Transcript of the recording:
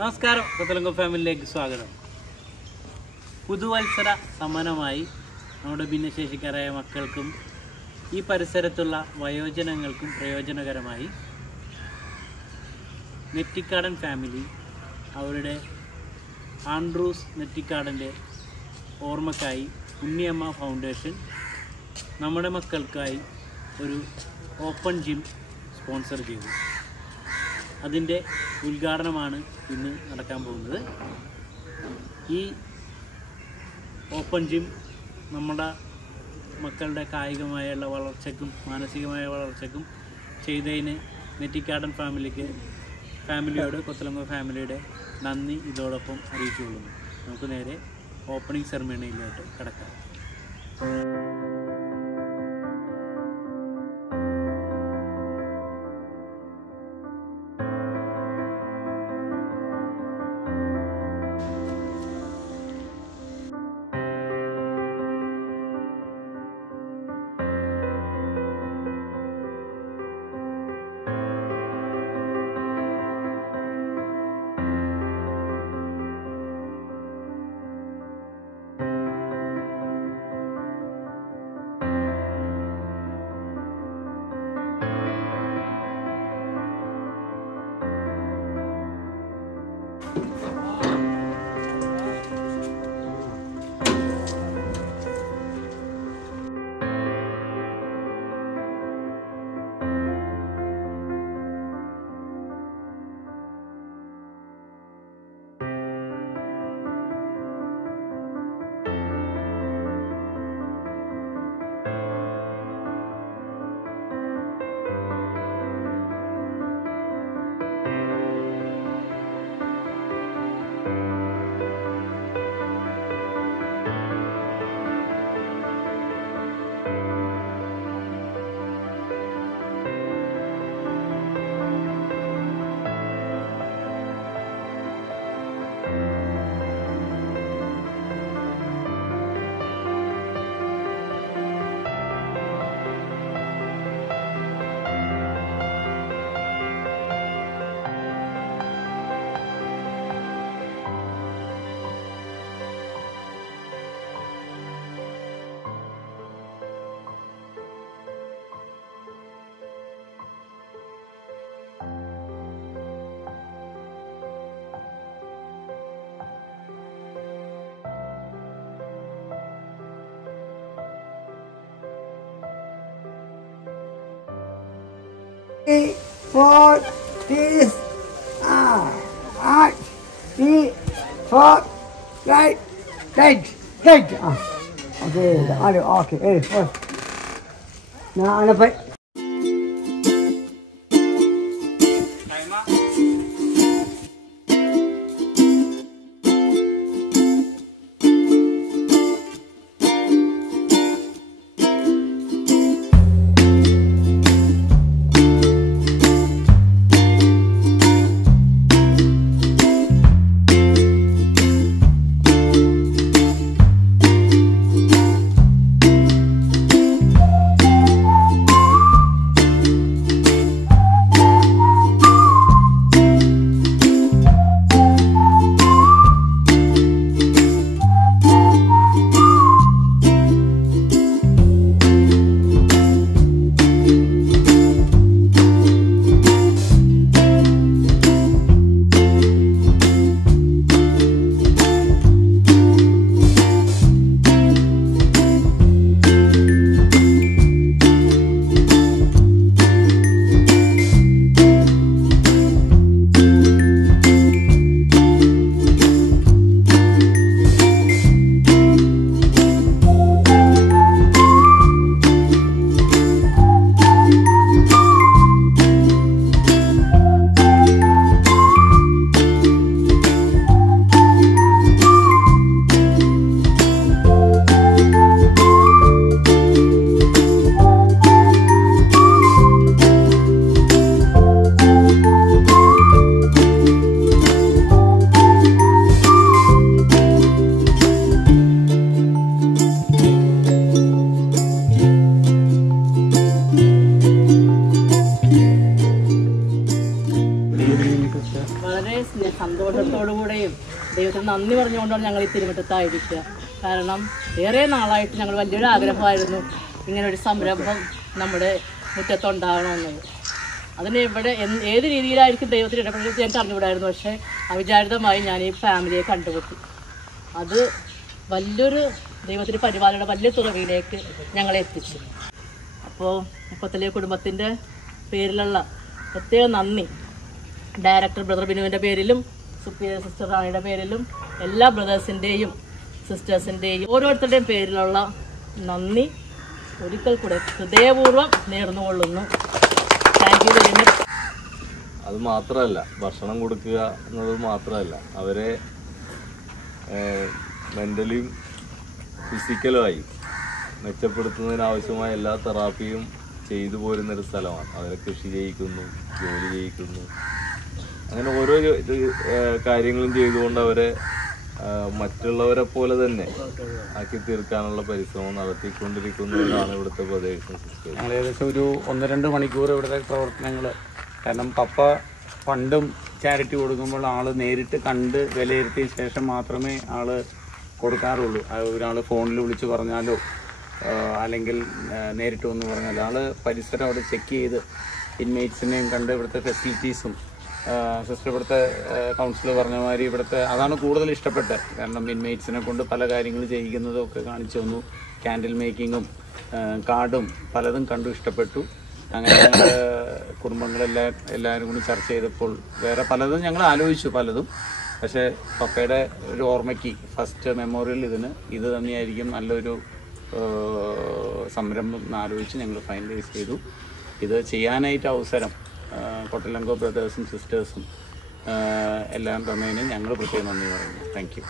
നമസ്കാരം, കൊത്തലങ്ക ഫാമിലിയിലേക്ക് സ്വാഗതം. പുതുവത്സര സമ്മാനമായി നമ്മുടെ ഭിന്നശേഷിക്കാരായ മക്കൾക്കും ഈ പരിസരത്തുള്ള വയോജനങ്ങൾക്കും പ്രയോജനകരമായി നെറ്റിക്കാടൻ ഫാമിലി അവരുടെ ആൻഡ്രൂസ് നെറ്റിക്കാടൻ്റെ ഓർമ്മക്കായി ഉണ്ണിയമ്മ ഫൗണ്ടേഷൻ നമ്മുടെ മക്കൾക്കായി ഒരു ഓപ്പൺ ജിം സ്പോൺസർ ചെയ്തു. അതിൻ്റെ ഉദ്ഘാടനമാണ് ഇന്ന് നടക്കാൻ പോകുന്നത്. ഈ ഓപ്പൺ ജിം നമ്മുടെ മക്കളുടെ കായികമായുള്ള വളർച്ചയ്ക്കും മാനസികമായ വളർച്ചയ്ക്കും ചെയ്തതിന് നെറ്റിക്കാടൻ ഫാമിലിയോട് കൊത്തലങ്ക ഫാമിലിയുടെ നന്ദി ഇതോടൊപ്പം അറിയിച്ചുകൊള്ളുന്നു. നമുക്ക് നേരെ ഓപ്പണിംഗ് സെറമണിയിലോട്ട് കിടക്കാം. Four, this, right, three, four, right. Okay, okay, first. Now, I'm going to ദൈവത്തിന് നന്ദി പറഞ്ഞുകൊണ്ടാണ് ഞങ്ങൾ ഈ തിരുമുറ്റത്തായിരിക്കുക. കാരണം ഏറെ നാളായിട്ട് ഞങ്ങൾ വലിയൊരു ആഗ്രഹമായിരുന്നു ഇങ്ങനൊരു സംരംഭം നമ്മുടെ മുറ്റത്തുണ്ടാകണമെന്നത്. അതിന് ഏത് രീതിയിലായിരിക്കും ദൈവത്തിന് ഇടപെടുന്നത് ഞാൻ അറിഞ്ഞുകൂടായിരുന്നു. പക്ഷേ അവിചാരിതമായി ഞാൻ ഈ ഫാമിലിയെ കണ്ടുമുട്ടി. അത് വലിയൊരു ദൈവത്തിൻ്റെ പരിപാലനയുടെ വലിയ തുറവിയിലേക്ക് ഞങ്ങളെ എത്തിച്ചു. അപ്പോൾ മുപ്പത്തലി കുടുംബത്തിൻ്റെ പേരിലുള്ള പ്രത്യേക നന്ദി ഡയറക്ടർ ബ്രദർ ബിനുവിൻ്റെ പേരിലും സുപ്പീരിയർ സിസ്റ്റർ റാണിയുടെ പേരിലും എല്ലാ ബ്രദേഴ്സിൻ്റെയും സിസ്റ്റേഴ്സിൻ്റെയും ഓരോരുത്തരുടെയും പേരിലുള്ള നന്ദി ഒരിക്കൽ കൂടെ ഹൃദയപൂർവ്വം നേർന്നുകൊള്ളുന്നു. Thank you very much. അത് മാത്രമല്ല, ഭക്ഷണം കൊടുക്കുക എന്നത് മാത്രമല്ല, അവരെ മെൻ്റലിയും ഫിസിക്കലുമായി മെച്ചപ്പെടുത്തുന്നതിനാവശ്യമായ എല്ലാ തെറാപ്പിയും ചെയ്തു പോരുന്നൊരു സ്ഥലമാണ്. അവരെ കൃഷി ചെയ്യിക്കുന്നു, ജോലി ചെയ്യിക്കുന്നു, അങ്ങനെ ഓരോ കാര്യങ്ങളും ചെയ്തുകൊണ്ട് അവരെ മറ്റുള്ളവരെ പോലെ തന്നെ ആക്കി തീർക്കാനുള്ള പരിശ്രമം നടത്തിക്കൊണ്ടിരിക്കുന്നവരാണ് ഇവിടുത്തെ പ്രദേശം. ഞങ്ങൾ ഏകദേശം ഒരു 1-2 മണിക്കൂർ ഇവിടുത്തെ പ്രവർത്തനങ്ങൾ, കാരണം പപ്പ ഫണ്ടും ചാരിറ്റി കൊടുക്കുമ്പോൾ ആൾ നേരിട്ട് കണ്ട് വിലയിരുത്തിയ ശേഷം മാത്രമേ ആൾ കൊടുക്കാറുള്ളൂ. ഒരാൾ ഫോണിൽ വിളിച്ച് പറഞ്ഞാലോ അല്ലെങ്കിൽ നേരിട്ട് വന്ന് പറഞ്ഞാലോ ആൾ പരിസരം അവിടെ ചെക്ക് ചെയ്ത് ഇൻമേറ്റ്സിനെയും കണ്ട് ഇവിടുത്തെ ഫെസിലിറ്റീസും സിസ്റ്റർ ഇവിടുത്തെ കൗൺസിലർ പറഞ്ഞ മാതിരി ഇവിടുത്തെ അതാണ് കൂടുതൽ ഇഷ്ടപ്പെട്ടത്. കാരണം ഇൻമേറ്റ്സിനെ കൊണ്ട് പല കാര്യങ്ങൾ ചെയ്യിക്കുന്നതും ഒക്കെ കാണിച്ചു തന്നു. ക്യാൻഡിൽ മേക്കിങ്ങും കാർഡും പലതും കണ്ടു ഇഷ്ടപ്പെട്ടു. അങ്ങനെ ഞങ്ങൾ എല്ലാവരും കൂടി ചർച്ച ചെയ്തപ്പോൾ വേറെ പലതും ഞങ്ങൾ ആലോചിച്ചു പലതും. പക്ഷേ പപ്പയുടെ ഒരു ഓർമ്മയ്ക്ക് ഫസ്റ്റ് മെമ്മോറിയൽ ഇത് തന്നെയായിരിക്കും നല്ലൊരു സംരംഭം എന്നാലോചിച്ച് ഞങ്ങൾ ഫൈനലൈസ് ചെയ്തു. ഇത് ചെയ്യാനായിട്ട് അവസരം കൊട്ടലങ്കോ ബ്രദേഴ്സും സിസ്റ്റേഴ്സും എല്ലാം തന്നതിന് ഞങ്ങൾ പ്രത്യേകം നന്ദി പറയുന്നു. Thank you.